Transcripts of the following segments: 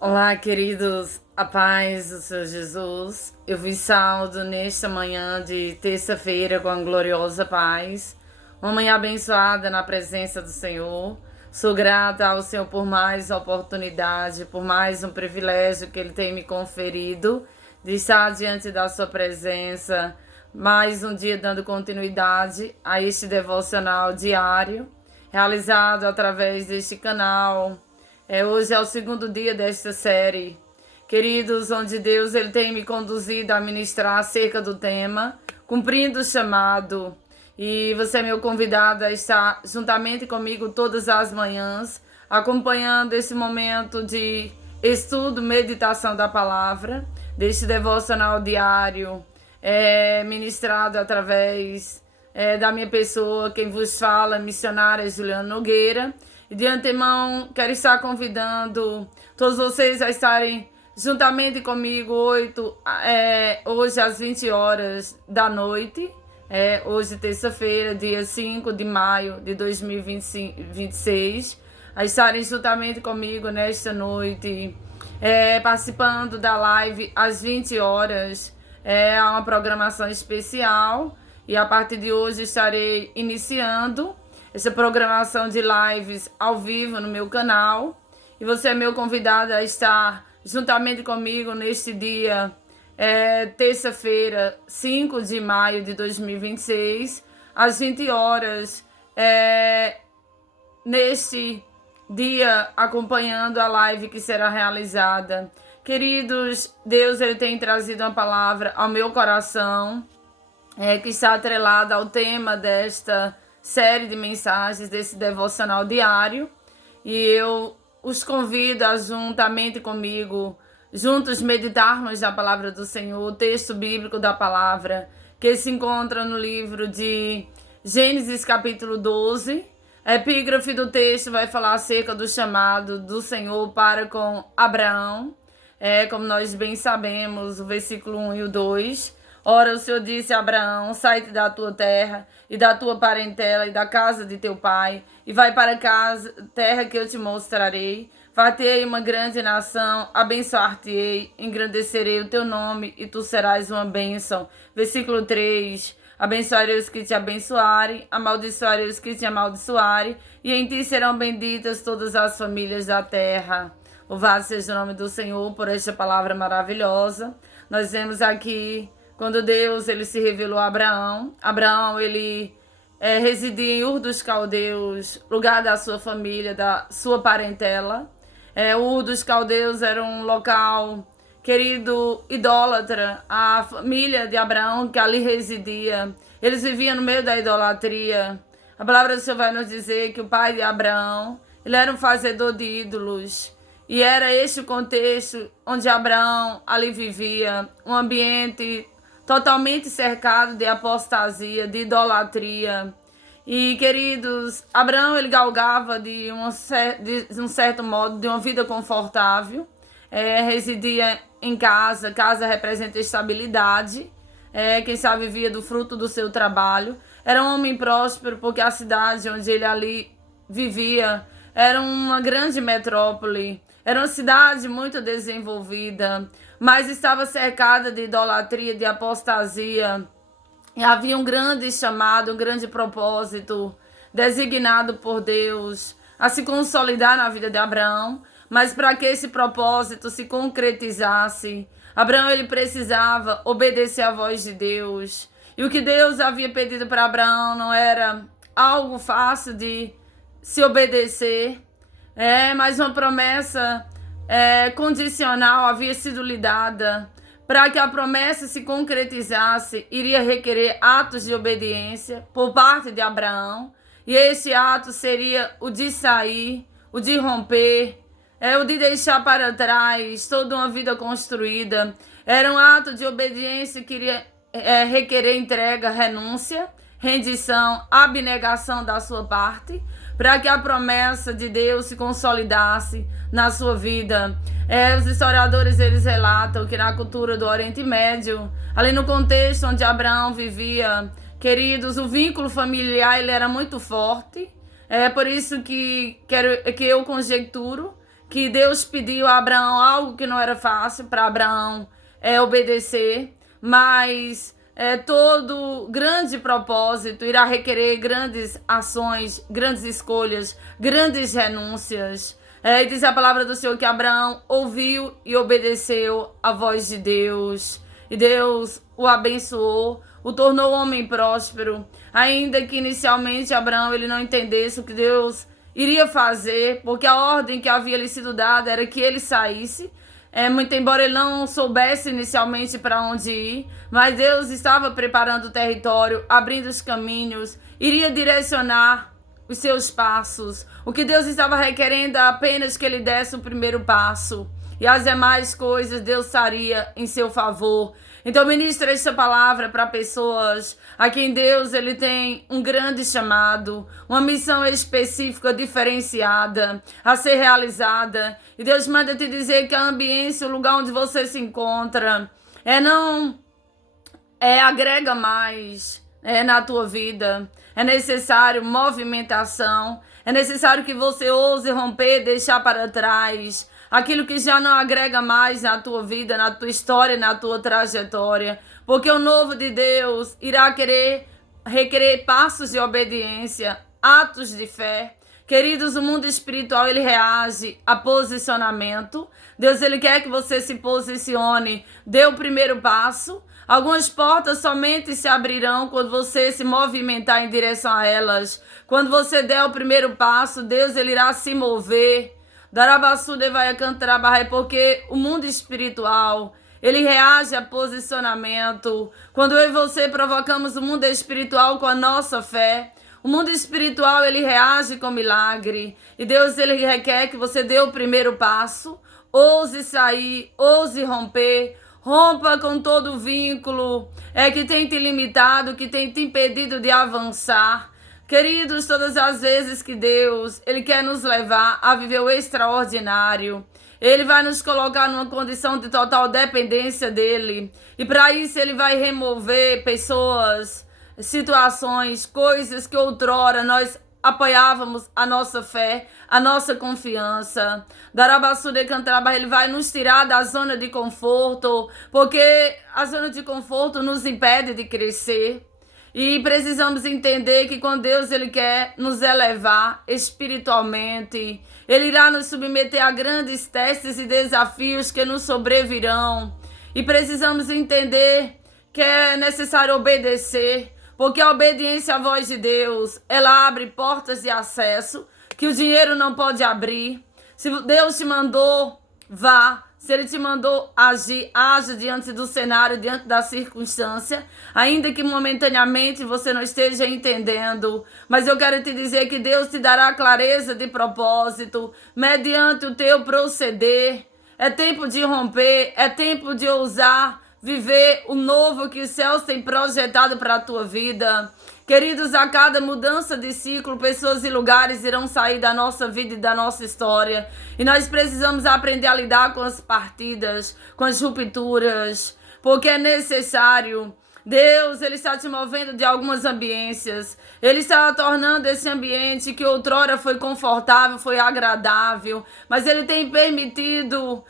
Olá, queridos, a paz do Senhor Jesus. Eu vos saúdo nesta manhã de terça-feira com a gloriosa paz. Uma manhã abençoada na presença do Senhor. Sou grata ao Senhor por mais oportunidade, por mais um privilégio que Ele tem me conferido de estar diante da Sua presença. Mais um dia dando continuidade a este devocional diário, realizado através deste canal. Hoje é o segundo dia desta série, queridos, onde Deus ele tem me conduzido a ministrar acerca do tema, cumprindo o chamado. E você é meu convidado a estar juntamente comigo todas as manhãs, acompanhando esse momento de estudo, meditação da palavra, deste devocional diário, ministrado através da minha pessoa, quem vos fala, missionária Juliana Nogueira. E de antemão, quero estar convidando todos vocês a estarem juntamente comigo hoje às 20 horas da noite. Hoje, terça-feira, dia 5 de maio de 2026. A estarem juntamente comigo nesta noite, participando da live às 20 horas. É uma programação especial e a partir de hoje estarei iniciando essa programação de lives ao vivo no meu canal. E você é meu convidado a estar juntamente comigo neste dia, terça-feira, 5 de maio de 2026, às 20 horas, neste dia, acompanhando a live que será realizada. Queridos, Deus ele tem trazido uma palavra ao meu coração, que está atrelada ao tema desta série de mensagens desse devocional diário, e eu os convido a juntamente comigo, juntos meditarmos na palavra do Senhor, o texto bíblico da palavra, que se encontra no livro de Gênesis capítulo 12. A epígrafe do texto vai falar acerca do chamado do Senhor para com Abraão, como nós bem sabemos, o versículo 1 e o 2. Ora, o Senhor disse a Abraão: sai-te da tua terra e da tua parentela e da casa de teu pai, e vai para a terra que eu te mostrarei. Far-te-ei uma grande nação, abençoar-te-ei, engrandecerei o teu nome, e tu serás uma bênção. Versículo 3. Abençoarei os que te abençoarem, amaldiçoarei os que te amaldiçoarem, e em ti serão benditas todas as famílias da terra. Louvado seja o nome do Senhor por esta palavra maravilhosa. Nós vemos aqui quando Deus ele se revelou a Abraão. Abraão ele residia em Ur dos Caldeus, lugar da sua família, da sua parentela. Ur dos Caldeus era um local, querido, idólatra. A família de Abraão que ali residia, eles viviam no meio da idolatria. A palavra do Senhor vai nos dizer que o pai de Abraão, ele era um fazedor de ídolos. E era este o contexto onde Abraão ali vivia, um ambiente totalmente cercado de apostasia, de idolatria. E, queridos, Abraão ele galgava de um certo modo, de uma vida confortável, residia em casa. Casa representa estabilidade, quem sabe vivia do fruto do seu trabalho. Era um homem próspero porque a cidade onde ele ali vivia era uma grande metrópole, era uma cidade muito desenvolvida, mas estava cercada de idolatria, de apostasia. E havia um grande chamado, um grande propósito designado por Deus a se consolidar na vida de Abraão. Mas para que esse propósito se concretizasse, Abraão ele precisava obedecer à voz de Deus. E o que Deus havia pedido para Abraão não era algo fácil de se obedecer, mas uma promessa condicional havia sido lhe dada. Para que a promessa se concretizasse, iria requerer atos de obediência por parte de Abraão. E esse ato seria o de sair, o de romper, o de deixar para trás toda uma vida construída. Era um ato de obediência que iria requerer entrega, renúncia, rendição, abnegação da sua parte, para que a promessa de Deus se consolidasse na sua vida. Os historiadores eles relatam que na cultura do Oriente Médio, ali no contexto onde Abraão vivia, queridos, o vínculo familiar ele era muito forte. É por isso que eu conjecturo que Deus pediu a Abraão algo que não era fácil para Abraão obedecer, mas todo grande propósito irá requerer grandes ações, grandes escolhas, grandes renúncias. E diz a palavra do Senhor que Abraão ouviu e obedeceu a voz de Deus. E Deus o abençoou, o tornou homem próspero. Ainda que inicialmente Abraão ele não entendesse o que Deus iria fazer, porque a ordem que havia lhe sido dada era que ele saísse. Muito embora ele não soubesse inicialmente para onde ir, mas Deus estava preparando o território, abrindo os caminhos, iria direcionar os seus passos. O que Deus estava requerendo é apenas que ele desse o primeiro passo. E as demais coisas Deus faria em seu favor. Então ministra esta palavra para pessoas a quem Deus ele tem um grande chamado, uma missão específica, diferenciada, a ser realizada. E Deus manda te dizer que a ambiência, o lugar onde você se encontra, não agrega mais na tua vida. É necessário movimentação, é necessário que você ouse romper, deixar para trás aquilo que já não agrega mais na tua vida, na tua história, na tua trajetória. Porque o novo de Deus irá requerer passos de obediência, atos de fé. Queridos, o mundo espiritual ele reage a posicionamento. Deus ele quer que você se posicione, dê o primeiro passo. Algumas portas somente se abrirão quando você se movimentar em direção a elas. Quando você der o primeiro passo, Deus ele irá se mover. Darabassude vai cantar, porque o mundo espiritual ele reage a posicionamento. Quando eu e você provocamos o mundo espiritual com a nossa fé, o mundo espiritual ele reage com milagre. E Deus ele requer que você dê o primeiro passo, ouse sair, ouse romper. Rompa com todo o vínculo que tem te limitado, que tem te impedido de avançar. Queridos, todas as vezes que Deus ele quer nos levar a viver o extraordinário, Ele vai nos colocar numa condição de total dependência dEle. E para isso Ele vai remover pessoas, situações, coisas que outrora nós apoiávamos a nossa fé, a nossa confiança. Darabassude Cantaraba, ele vai nos tirar da zona de conforto, porque a zona de conforto nos impede de crescer. E precisamos entender que quando Deus ele quer nos elevar espiritualmente, Ele irá nos submeter a grandes testes e desafios que nos sobrevirão. E precisamos entender que é necessário obedecer, porque a obediência à voz de Deus, ela abre portas de acesso que o dinheiro não pode abrir. Se Deus te mandou, vá. Se Ele te mandou agir, haja diante do cenário, diante da circunstância, ainda que momentaneamente você não esteja entendendo. Mas eu quero te dizer que Deus te dará clareza de propósito, mediante o teu proceder. É tempo de romper, é tempo de ousar viver o novo que os céus têm projetado para a tua vida. Queridos, a cada mudança de ciclo, pessoas e lugares irão sair da nossa vida e da nossa história. E nós precisamos aprender a lidar com as partidas, com as rupturas, porque é necessário. Deus, Ele está te movendo de algumas ambiências. Ele está tornando esse ambiente que outrora foi confortável, foi agradável. Mas Ele tem permitido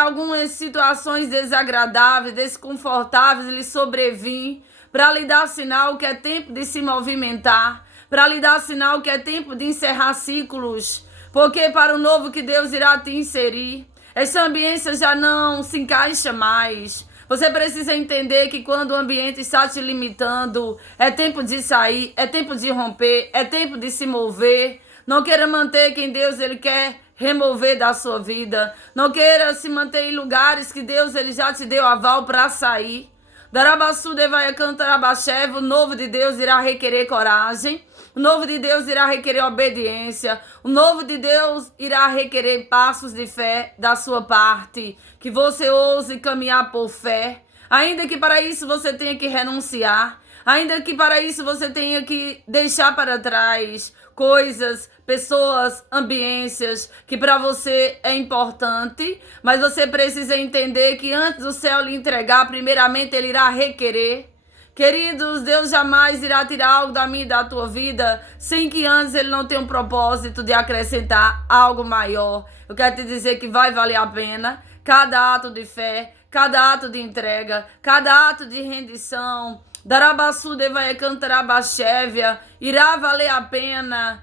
algumas situações desagradáveis, desconfortáveis, lhe sobrevir, para lhe dar sinal que é tempo de se movimentar, para lhe dar sinal que é tempo de encerrar ciclos, porque para o novo que Deus irá te inserir, essa ambiência já não se encaixa mais. Você precisa entender que quando o ambiente está te limitando, é tempo de sair, é tempo de romper, é tempo de se mover. Não queira manter quem Deus ele quer remover da sua vida. Não queira se manter em lugares que Deus ele já te deu aval para sair. Darabassude vai cantar abaixevo, o novo de Deus irá requerer coragem, o novo de Deus irá requerer obediência, o novo de Deus irá requerer passos de fé da sua parte, que você ouse caminhar por fé, ainda que para isso você tenha que renunciar, ainda que para isso você tenha que deixar para trás coisas, pessoas, ambiências que para você é importante, mas você precisa entender que antes do céu lhe entregar, primeiramente ele irá requerer Queridos, Deus jamais irá tirar algo da minha e da tua vida sem que antes Ele não tenha um propósito de acrescentar algo maior. Eu quero te dizer que vai valer a pena cada ato de fé, cada ato de entrega, cada ato de rendição. Darabassude vai cantar Bachevia, irá valer a pena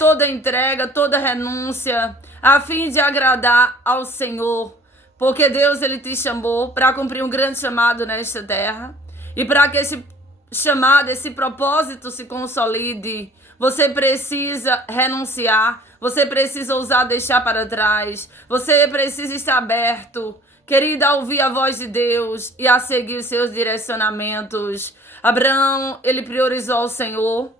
toda entrega, toda renúncia, a fim de agradar ao Senhor. Porque Deus Ele te chamou para cumprir um grande chamado nesta terra. E para que esse chamado, esse propósito se consolide, você precisa renunciar, você precisa ousar deixar para trás, você precisa estar aberto, querida, a ouvir a voz de Deus e a seguir os seus direcionamentos. Abraão, ele priorizou o Senhor.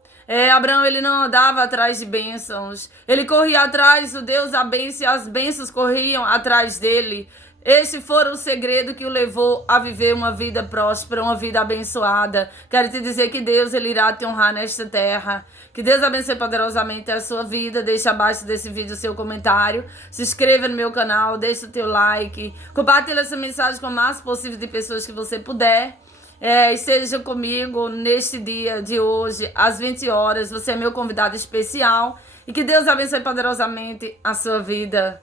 Abraão, ele não andava atrás de bênçãos, ele corria atrás do Deus da bênção e as bênçãos corriam atrás dele. Este foi o segredo que o levou a viver uma vida próspera, uma vida abençoada. Quero te dizer que Deus Ele irá te honrar nesta terra. Que Deus abençoe poderosamente a sua vida. Deixa abaixo desse vídeo o seu comentário. Se inscreva no meu canal, deixa o teu like. Compartilhe essa mensagem com o mais possível de pessoas que você puder. Esteja comigo neste dia de hoje, às 20 horas. Você é meu convidado especial. E que Deus abençoe poderosamente a sua vida.